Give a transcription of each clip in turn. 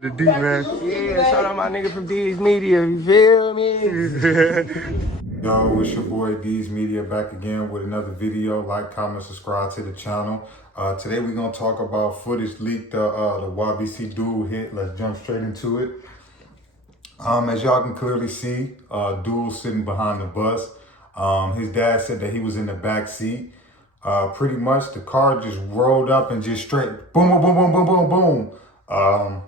The D, man. Yeah, shout out my nigga from D's Media, you feel me? Yo, it's your boy D's Media back again with another video. Like, comment, subscribe to the channel. Today we're gonna talk about footage leaked the YBC duel hit. Let's jump straight into it. As y'all can clearly see, duel sitting behind the bus. His dad said that he was in the back seat. Pretty much the car just rolled up and just straight boom, boom, boom, boom, boom, boom, boom.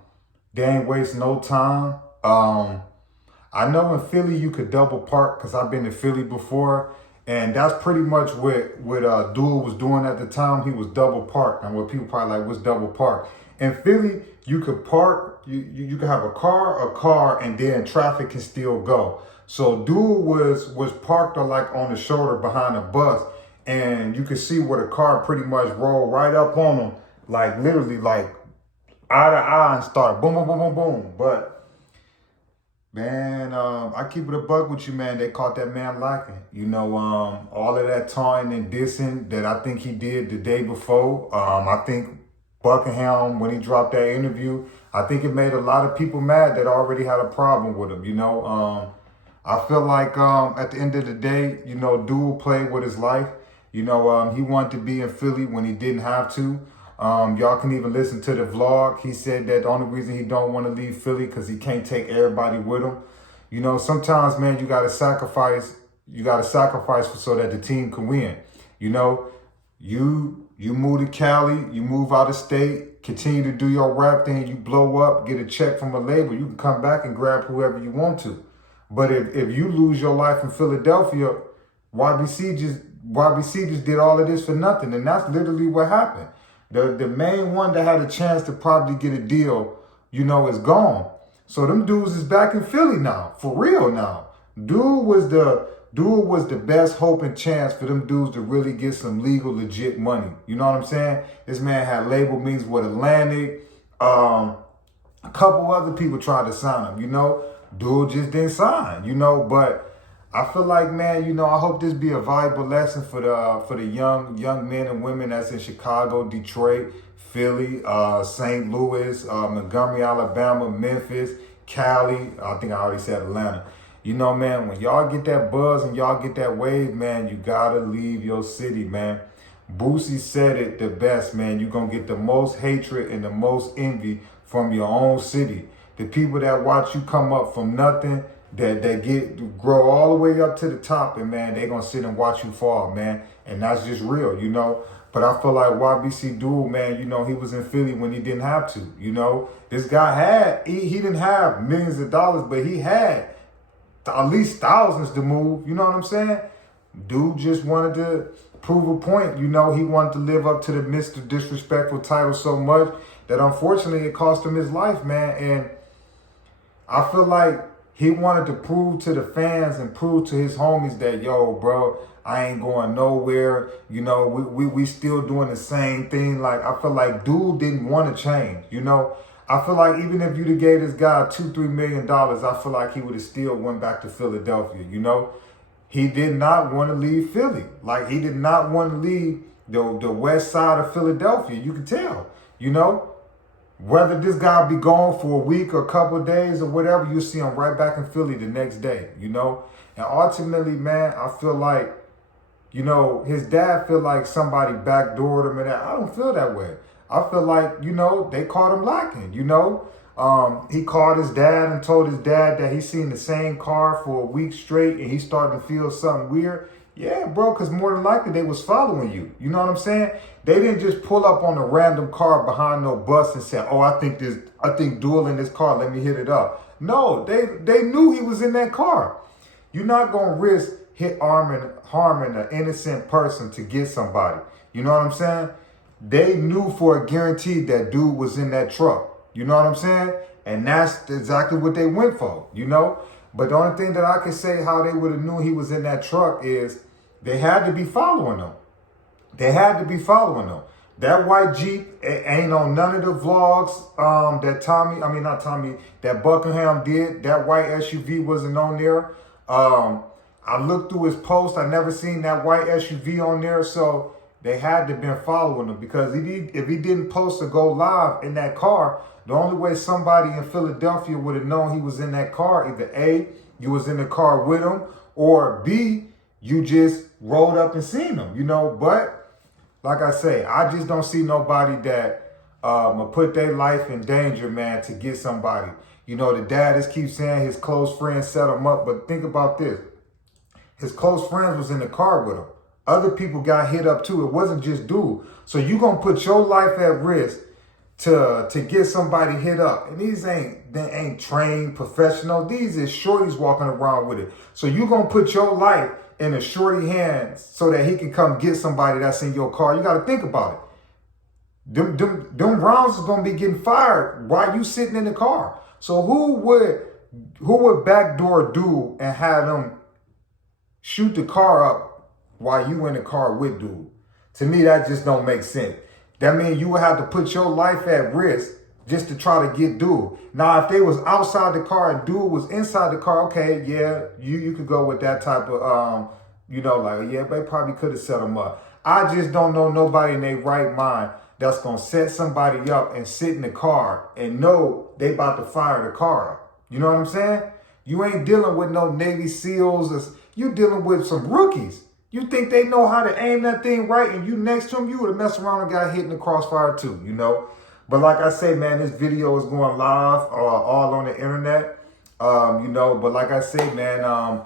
They ain't waste no time. I know in Philly you could double park because I've been to Philly before, and that's pretty much what Duel was doing at the time. He was double parked, and what people probably like, what's double park? In Philly, you could park, you could have a car, and then traffic can still go. So Duel was parked on the shoulder behind the bus, and you could see where the car pretty much rolled right up on him, like literally like eye to eye and start boom, boom, boom, boom, boom. But man, I keep it a buck with you, man. They caught that man lacking. You know, all of that taunting and dissing that I think he did the day before. I think Buckingham, when he dropped that interview, I think it made a lot of people mad that already had a problem with him. You know, I feel like at the end of the day, you know, Duel played with his life. You know, he wanted to be in Philly when he didn't have to. Y'all can even listen to the vlog. He said that the only reason he don't want to leave Philly because he can't take everybody with him. You know, sometimes, man, you got to sacrifice. You got to sacrifice so that the team can win. You know, you move to Cali, you move out of state, continue to do your rap thing, you blow up, get a check from a label, you can come back and grab whoever you want to. But if you lose your life in Philadelphia, YBC just did all of this for nothing. And that's literally what happened. The main one that had a chance to probably get a deal, you know, is gone. So them dudes is back in Philly now, for real now. Dude was the best hope and chance for them dudes to really get some legal, legit money. You know what I'm saying? This man had label meetings with Atlantic. A couple other people tried to sign him, you know. Dude just didn't sign, you know, but I feel like, man, you know, I hope this be a valuable lesson for the young men and women that's in Chicago, Detroit, Philly, St. Louis, Montgomery, Alabama, Memphis, Cali. I think I already said Atlanta. You know, man, when y'all get that buzz and y'all get that wave, man, you gotta leave your city, man. Boosie said it the best, man. You're gonna get the most hatred and the most envy from your own city. The people that watch you come up from nothing, that grow all the way up to the top, and man, they gonna sit and watch you fall, man. And that's just real, you know. But I feel like YBC Duel, man, you know, he was in Philly when he didn't have to, you know. This guy he didn't have millions of dollars, but he had at least thousands to move, you know what I'm saying? Dude just wanted to prove a point, you know. He wanted to live up to the Mr. Disrespectful title so much that unfortunately it cost him his life, man. And I feel like he wanted to prove to the fans and prove to his homies that, yo, bro, I ain't going nowhere. You know, we still doing the same thing. Like, I feel like dude didn't want to change, you know. I feel like even if you'd have gave this guy $2-3 million, I feel like he would have still went back to Philadelphia, you know. He did not want to leave Philly. Like, he did not want to leave the west side of Philadelphia. You can tell, you know. Whether this guy be gone for a week or a couple of days or whatever, you'll see him right back in Philly the next day, you know? And ultimately, man, I feel like, you know, his dad feel like somebody backdoored him, and I don't feel that way. I feel like, you know, they caught him lacking, you know? He called his dad and told his dad that he seen the same car for a week straight and he started to feel something weird. Yeah, bro, because more than likely they was following you. You know what I'm saying? They didn't just pull up on a random car behind no bus and say, oh, I think Duel in this car, let me hit it up. No, they knew he was in that car. You're not going to risk harming an innocent person to get somebody. You know what I'm saying? They knew for a guarantee that dude was in that truck. You know what I'm saying? And that's exactly what they went for, you know? But the only thing that I can say how they would have knew he was in that truck is they had to be following him. They had to be following him. That white Jeep ain't on none of the vlogs that Buckingham did. That white SUV wasn't on there. I looked through his post. I never seen that white SUV on there. So they had to been following him, because if he didn't post or go live in that car, the only way somebody in Philadelphia would have known he was in that car, either A, you was in the car with him, or B, you just rolled up and seen him, you know. But like I say, I just don't see nobody that put their life in danger, man, to get somebody. You know, the dad just keeps saying his close friends set him up, but think about this. His close friends was in the car with him. Other people got hit up too. It wasn't just dude. So you gonna put your life at risk to get somebody hit up. And they ain't trained professional. These is shorties walking around with it. So you gonna put your life in a shorty hands so that he can come get somebody that's in your car. You gotta think about it. Them rounds is gonna be getting fired while you sitting in the car. So who would backdoor dude and have them shoot the car up while you in the car with dude? To me, that just don't make sense. That means you would have to put your life at risk just to try to get dude. Now, if they was outside the car and dude was inside the car, okay, yeah, you could go with that type of, you know, like, yeah, they probably could have set them up. I just don't know nobody in their right mind that's going to set somebody up and sit in the car and know they about to fire the car up. You know what I'm saying? You ain't dealing with no Navy SEALs. You dealing with some rookies. You think they know how to aim that thing right, and you next to them, you would have messed around and got hit in the crossfire too, you know? But like I say, man, this video is going live all on the internet, you know? But like I say, man,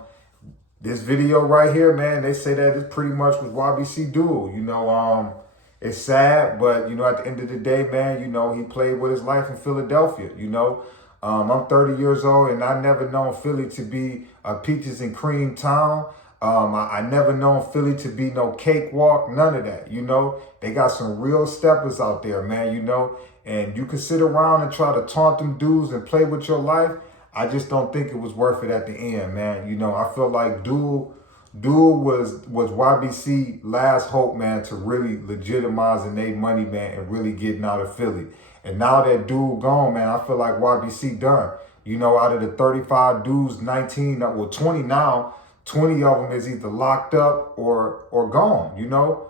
this video right here, man, they say that it's pretty much with YBC Duel, you know? It's sad, but, you know, at the end of the day, man, you know, he played with his life in Philadelphia, you know? I'm 30 years old, and I never known Philly to be a peaches and cream town. I never known Philly to be no cakewalk, none of that, you know. They got some real steppers out there, man, you know. And you can sit around and try to taunt them dudes and play with your life. I just don't think it was worth it at the end, man. You know, I feel like Duel was YBC last hope, man, to really legitimizing their money, man, and really getting out of Philly. And now that Duel gone, man, I feel like YBC done. You know, out of the 35 dudes, 19, well, 20 now, 20 of them is either locked up or gone, you know?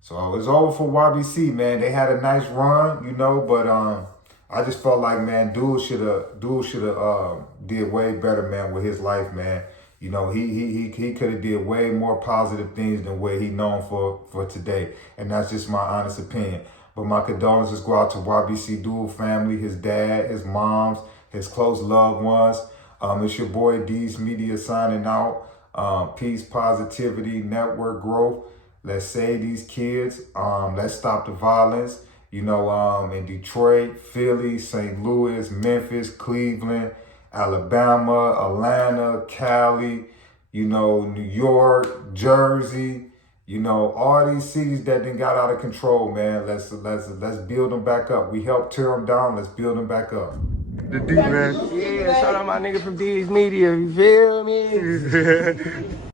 So it's over for YBC, man. They had a nice run, you know, but I just felt like, man, Duel should have did way better, man, with his life, man. You know, he could have did way more positive things than what he known for today. And that's just my honest opinion. But my condolences go out to YBC Duel family, his dad, his moms, his close loved ones. It's your boy D's Media signing out. Peace, positivity, network growth. Let's save these kids. Let's stop the violence. You know, in Detroit, Philly, St. Louis, Memphis, Cleveland, Alabama, Atlanta, Cali, you know, New York, Jersey, you know, all these cities that then got out of control, man. Let's build them back up. We helped tear them down. Let's build them back up. The D, man. Yeah, shout out my nigga from D's Media. You feel me?